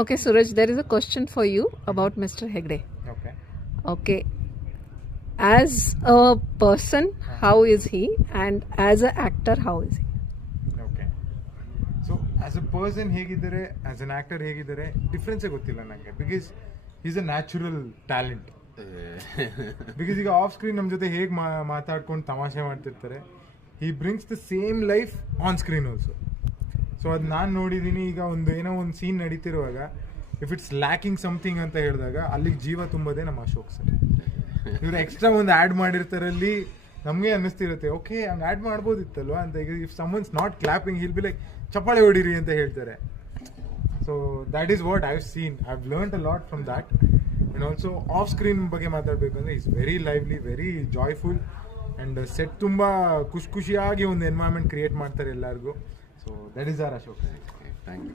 Okay, Suraj, there is a question for you about Mr. Hegde. Okay. Okay. As a person, how is he? And as an actor, how is he? Okay so as a person ಹೇಗಿದ್ದಾರೆ, as an actor ಹೇಗಿದ್ದಾರೆ, ಡಿಫ್ರೆನ್ಸೇ ಗೊತ್ತಿಲ್ಲ ನನಗೆ. Because is a natural talent. Because ಈಗ off screen ನಮ್ಮ ಜೊತೆ ಹೇಗೆ ಮಾತಾಡ್ಕೊಂಡು ತಮಾಷೆ ಮಾಡ್ತಿರ್ತಾರೆ, he brings the same life on screen also. So ಅದು ನಾನು ನೋಡಿದ್ದೀನಿ. ಈಗ ಏನೋ ಒಂದು ಸೀನ್ ನಡೀತಿರುವಾಗ ಇಫ್ ಇಟ್ಸ್ ಲ್ಯಾಕಿಂಗ್ ಸಮಥಿಂಗ್ ಅಂತ ಹೇಳಿದಾಗ ಅಲ್ಲಿಗೆ ಜೀವ ತುಂಬೋದೇ ನಮ್ಮ ಅಶೋಕ್ ಸರ್. ಇವ್ರು ಎಕ್ಸ್ಟ್ರಾ ಒಂದು ಆ್ಯಡ್ ಮಾಡಿರ್ತಾರಲ್ಲಿ ನಮಗೆ ಅನ್ನಿಸ್ತಿರುತ್ತೆ, ಓಕೆ ಹಂಗೆ ಆ್ಯಡ್ ಮಾಡ್ಬೋದಿತ್ತಲ್ವ ಅಂತ. ಈಗ if someone's not clapping he'll be like ಚಪ್ಪಾಳೆ ಹೊಡೀರಿ ಅಂತ ಹೇಳ್ತಾರೆ. So that is what I have seen. I have learned a lot from that. And also off screen ಬಗ್ಗೆ ಮಾತಾಡಬೇಕಂದ್ರೆ is very lively, very joyful. And set ತುಂಬ ಖುಷಿಯಾಗಿ ಒಂದು environment create ಮಾಡ್ತಾರೆ ಎಲ್ಲರಿಗೂ. So that is our Ashok. Thank you.